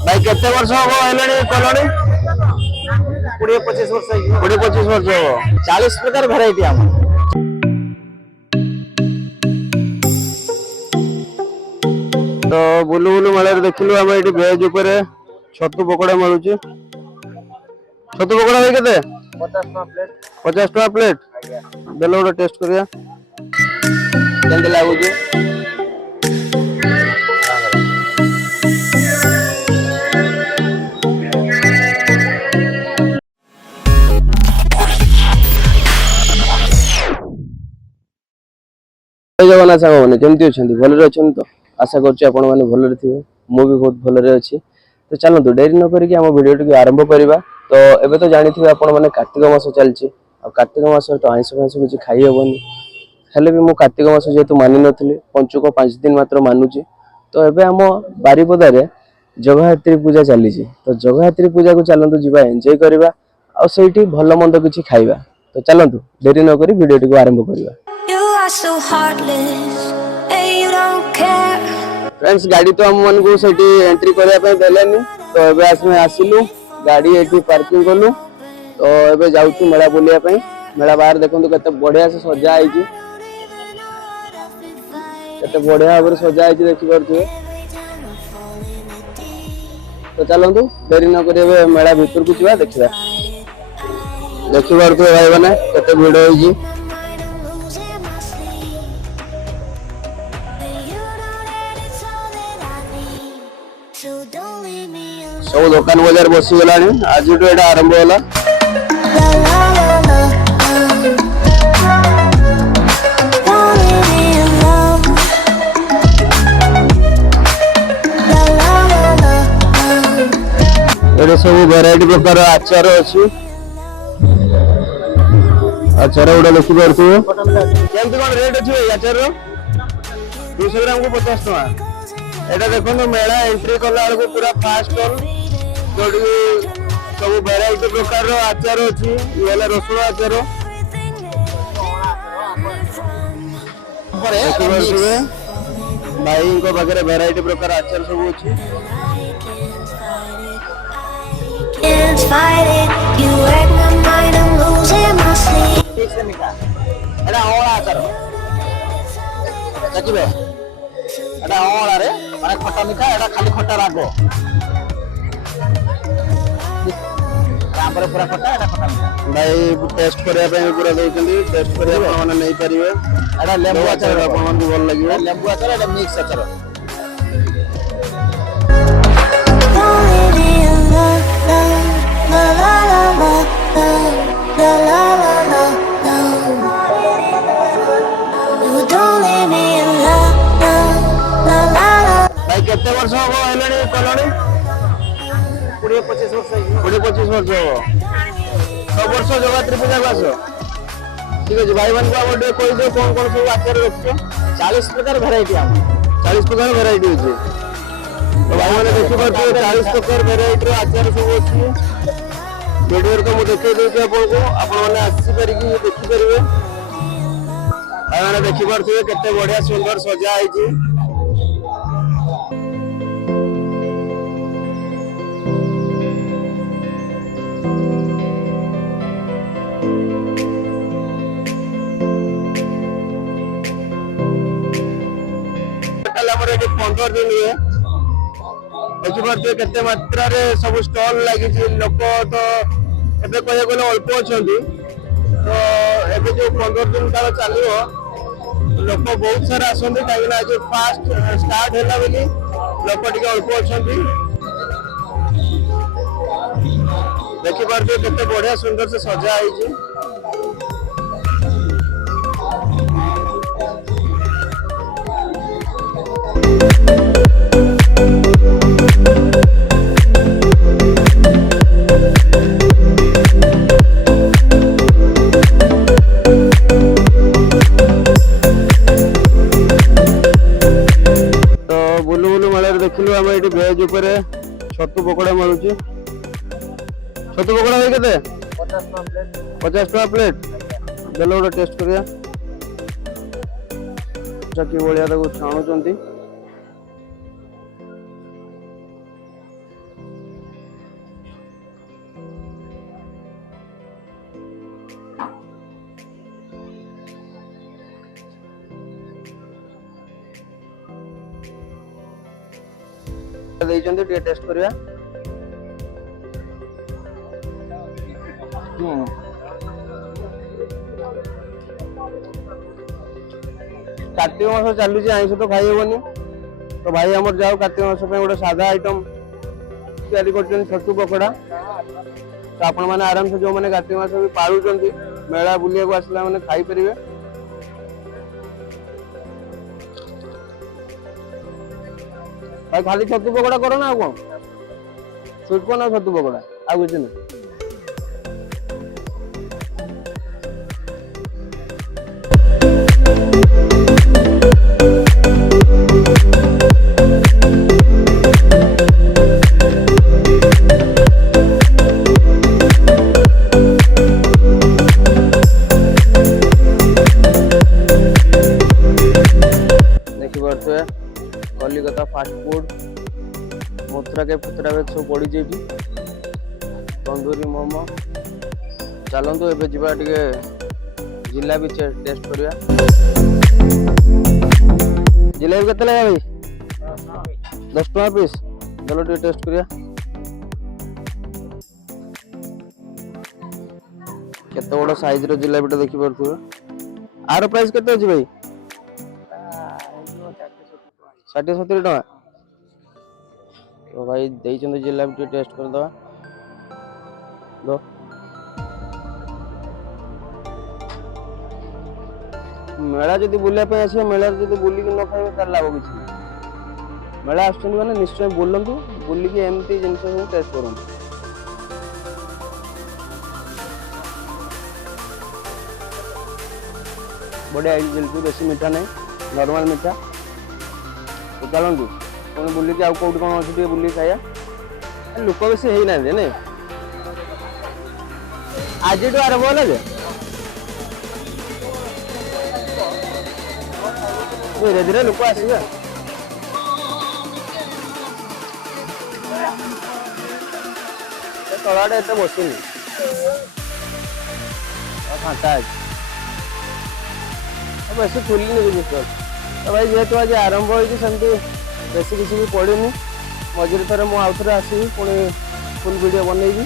भाई केते वर्ष हो हेलानी कलोनी 20-25 वर्ष 20-25 वर्ष हो 40 प्रकार भेराइटी आम तो बुलु बुलु मेला देखिलु हम एठी भेज ऊपर छतु पकोड़ा मिलुची छतु पकोड़ा भाई केते 50 टका प्लेट देलो गोटे टेस्ट करिया केंते लागुची जगन्नाथ सागर केमती अच्छा भलरे अच्छा तो आशा करें भलरे थे मु भी बहुत भलरे अच्छी तो चलतु डेरी न करिक आम भिडियो टी आरंभ करवा तो एबे तो जानी थे आपण मैंने कार्तिक मास चलती कार्तिक मास तो आइंस फाइंस किसी खाई हेनी हेले भी मु कार्तिक मास जेहेतु मानि नी पंचुक 5 दिन मात्र मानुची तो एबे आम बारिपदार जगहात्री पूजा चली तो जगहात्री पूजा को चलतु जीवा एंजॉय करवा आठी भल मंद किसी खाइबा तो चलतु डेरी न करी भिडियो टी आरंभ करवा So heartless, and you don't care. Friends गाड़ी तो हम मन को सेठी एंट्री करया पे देलेनी तो एबे आसमे आसिलु गाड़ी एठी पार्किंग करलु तो एबे जाउछु मेला बुलिया पे मेला बाहर देखंतु केते बढ़िया से सजा आइची केते बढ़िया भाबरे सजा आइची देखि परथुए तो चलंतु देरी न करी एबे मेला भीतर को जिवा देखिबा देखि परथुए भाई माने केते भीड़ होइची सब दुकान बाजार बसी गला आज ये आरंभ होला ये सब वेराइटी प्रकार आचार अच्छी आचार गुड़ा देखी पारे केमती कौन रेट अच्छी आचार 200 ग्राम को 50 टका एटा देखो मेला एंट्री कला बेलू पूरा फास्ट स्टॉल जो सब वेराइटी प्रकार आचार अच्छी ये रसुण आचार भाई पाखे वेराइटी प्रकार आचार सब अच्छी देखिए एटा अँला रे माने खट्टा मिठा एटा खाली खट्टा राग तापर पूरा खट्टा एटा खट्टा मिठा भाई टेस्ट करया पे पूरा देउछंदी टेस्ट करया माने नै परिबे एटा लेंबू अचार आपन मन भल लागियो लेंबू अचार एटा मिक्स अचार केते वर्ष हो हेलानी कलोनी 20-25 वर्ष 20-25 वर्ष हो सब वर्ष जगहात्री पूजा को आस ठीक है भाई मान को गोटे कही दो कौन कौन सब आचार रखियो 40 प्रकार भेराइटी आम 40 प्रकार वेराइटी अछि तो भाई माने देखि पाछो 40 प्रकार वेराइटी आचार सब अछि वीडियो रे तो मु देखै देछि आपन माने आसी परिकी देखि परिबे भाई माने देखि पाछो केते बढ़िया सुंदर सजा आइछि हमर 15 दिन हुए देखिए केते मात्रा रे सब स्टॉल लगी लोक तो एबे कहे गले अल्प अछंती तो एबे जो 15 दिन काल चलियो लोक बहुत सारा आसंती काइना जो फास्ट स्टार्ट होला बेली लोक टिके अल्प अछंती देखि पारबे केते बढ़िया सुंदर से सजा आइची देखिलु हम ये भेज ऊपर छतु पकोड़ा मिलूची छतु पकोड़ा भाई केते 50 टका प्लेट चलो गोटे टेस्ट करिया चकी भलिया ताको छाणुचंती ଦେଇଛନ୍ତି ଟିକେ ଟେଷ୍ଟ କରିବା कार्तिक मास चलुची आईष तो खाई हेबनी तो भाई आमर जाओ कार्तिक मास गोटे साधा आइटम तैयारी कर छतु पकोड़ा तो आपण मैंने आराम से जो मैंने कार्तिक मास भी पालुंट मेला बुलिया को आसला मैंने खाई परिवे भाई खाली छतु पकोड़ा करो ना कौन स्वीट कॉर्न और छतु पकोड़ा आ कुछ ना कलिकता फास्ट फूड मथुरा के फुतरा बेग सब पड़ी जाइए तंदूरी मोमो चलतु एबे जीवा टिके जिलाबी टेस्ट करिया जिलाबी केते लगा भाई 10 टका पीस चलो टिके टेस्ट करिया केते बड़ साइज रो जिलाबीटा देखि परथुबे आरो प्राइस केते अछि भाई 60-70 टका तो भाई देइछन जिलाबी टेस्ट कर दवा दो मेला जदि बुलिया पे आसे मेला जदि बुली कि न खाइबे तार लाभ किछि मेला आछन माने निश्चय बोलंतु बुली कि एमती जिंस सब टेस्ट करन बढ़िया जल्दी बेसी मीठा नहीं नॉर्मल मीठा तो चलतु पुणी बुलिकी आउ कौट कौन अच्छे बुल खाया लोक बेसी है ना आज आरंभ है धीरे धीरे लोक आसवे तलाटे एत बसुनी फाटा बेस फुलनी तो भाई जेहेतु आज आरंभ होती बेसी किसी भी पड़ेनि मझे थे मुझे आउ थे आसवि पुणी फुल वीडियो बनईबी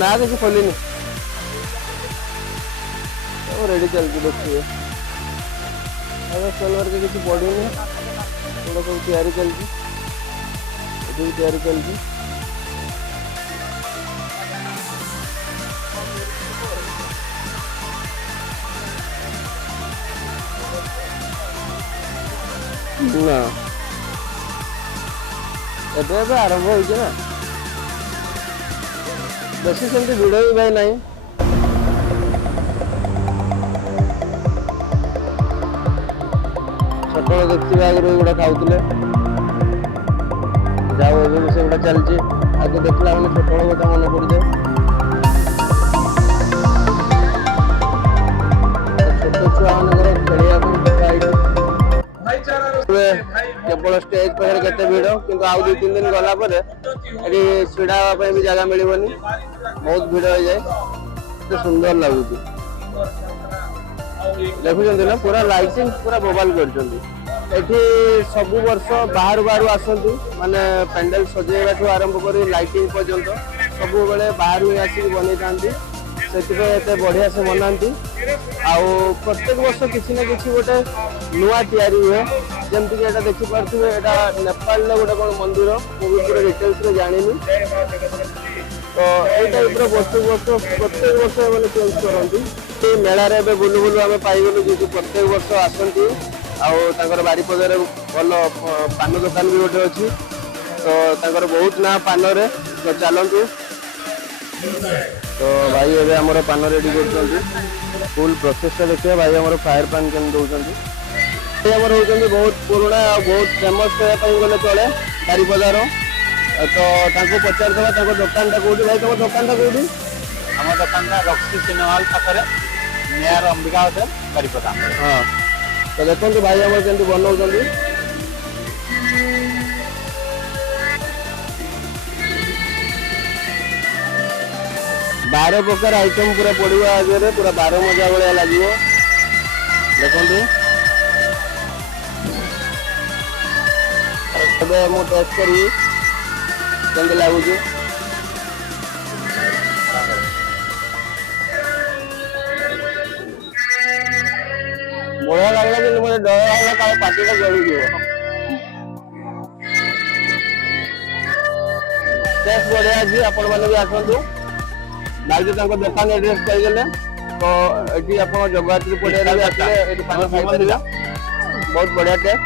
ना किसी खोलिनी तो रेडी चलती देखिए सोलवर के किसी पड़ेनि सब तैयारी चलती तैयारी चलती ना एबे आरंभ हो ना बेसी सेमती भिड़ भी भाई ना सकाल देखते आगे गुड़ा खाऊले जाओ ए भी से गुड़ा चलती आगे देखला मैंने छोटा कथा मन पड़ जाए छोट छुआ मान खेलिया केवल स्टेज पर केते भिड़ किंतु आउ 2-3 दिन गला पर एटी छीड़ा भी जगह मिलबनी बहुत भिड़ हो जाए तो सुंदर लगुच देखुं ना पूरा लाइटिंग पूरा बोबाल कर सब वर्ष बाहर बाहर आसती माने पेंडल सजेवा आरंभ कर लाइटिंग पर्यंत सब बेले बाहर ही आसिक बनी था से बढ़िया से मनाती आउ प्रत्येक वर्ष किसी न किसी गोटे नुआ तैयारी हुए जमती कि देखिपे नेपाल गोटे कौन मंदिर मुझे पूरा डिटेल्स जानी तो यही टाइप प्रत्येक वर्ष मैंने चेंज करती मेलार बुलू बुलू आम पाइगलु जी प्रत्येक वर्ष आसती आर बारिपदार भल पान दुकान भी गोटे अच्छी तो बहुत ना पान तो चलतु तो भाई एवं आमर पान रेडी कर फुल प्रोसेस देखिए भाई आमर फायर पान केम दौरान होती बहुत पुराना बहुत फेमस कहवाई गले चले बारिपदार तो पचार दुकान कौटी भाई तुम दुकान कौटी ଆମ ଦୋକାନଟା ରକ୍ସି ସିନେମା ହଲ୍ ପାଖରେ ନିଆର ଅମ୍ବିକା ହୋଟେଲ ବାରିପଦା। ହଁ ତ ଦେଖନ୍ତୁ ଭାଇ ଆମର କେମିତି ବନଉଛନ୍ତି। ବାର ପ୍ରକାର ଆଇଟମ ପୁରା ପଡିବ ଆଗରେ, ପୁରା ବାର ମଜା ଭଳିଆ ଲାଗିବ। ଦେଖନ୍ତୁ ଏବେ ମୁଁ ଟେଷ୍ଟ କରିବି କେମିତି ଲାଗୁଛି। ବଢିଆ ଲାଗିଲା, କିନ୍ତୁ ମୋତେ ଡର ଲାଗିଲା କାଳେ ପାଟିଟା ଜଳିଯିବ। ଟେଷ୍ଟ ବଢିଆ ଅଛି, ଆପଣମାନେ ବି ଆସନ୍ତୁ। ଭାଇ ତାଙ୍କ ଦୋକାନ ଆଡ୍ରେସ୍ କହିଦେଲେ ତ ଏଠି ଆପଣ ଜଗନ୍ନାଥ ପଡ଼ିଆରେ ବି ଆସିଲେ ଏଠି ପାନ ଖାଇପାରିବେ। ବହୁତ ବଢିଆ ଟେଷ୍ଟ।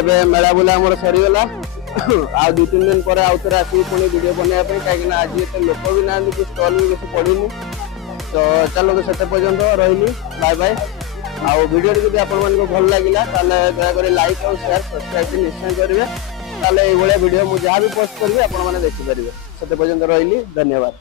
ଏବେ ମେଳା ବୁଲା ଆମର ସରିଗଲା। ଆଉ 2-3 ଦିନ ପରେ ଆଉ ଥରେ ଆସିବି ପୁଣି ଭିଡ଼ିଓ ବନେଇବା ପାଇଁ, କାହିଁକିନା ଆଜି ଏତେ ଲୋକ ବି ନାହାନ୍ତି, କି ଷ୍ଟଲ୍ ବି କିଛି ପଡ଼ିନି। ତ ଚାଲନ୍ତୁ ସେତେ ପର୍ଯ୍ୟନ୍ତ ରହିଲି, ବାଏ ବାଏ। ଆଉ ଭିଡ଼ିଓଟି ଯଦି ଆପଣମାନଙ୍କୁ ଭଲ ଲାଗିଲା ତାହେଲେ ଦୟାକରି ଲାଇକ୍ ଆଉ ସେୟାର ସବସ୍କ୍ରାଇବ୍ ନିଶ୍ଚୟ କରିବେ। ତାହେଲେ ଏଇଭଳିଆ ଭିଡ଼ିଓ ମୁଁ ଯାହା ବି ପୋଷ୍ଟ କରିବି ଆପଣମାନେ ଦେଖିପାରିବେ। ସେତେ ପର୍ଯ୍ୟନ୍ତ ରହିଲି, ଧନ୍ୟବାଦ।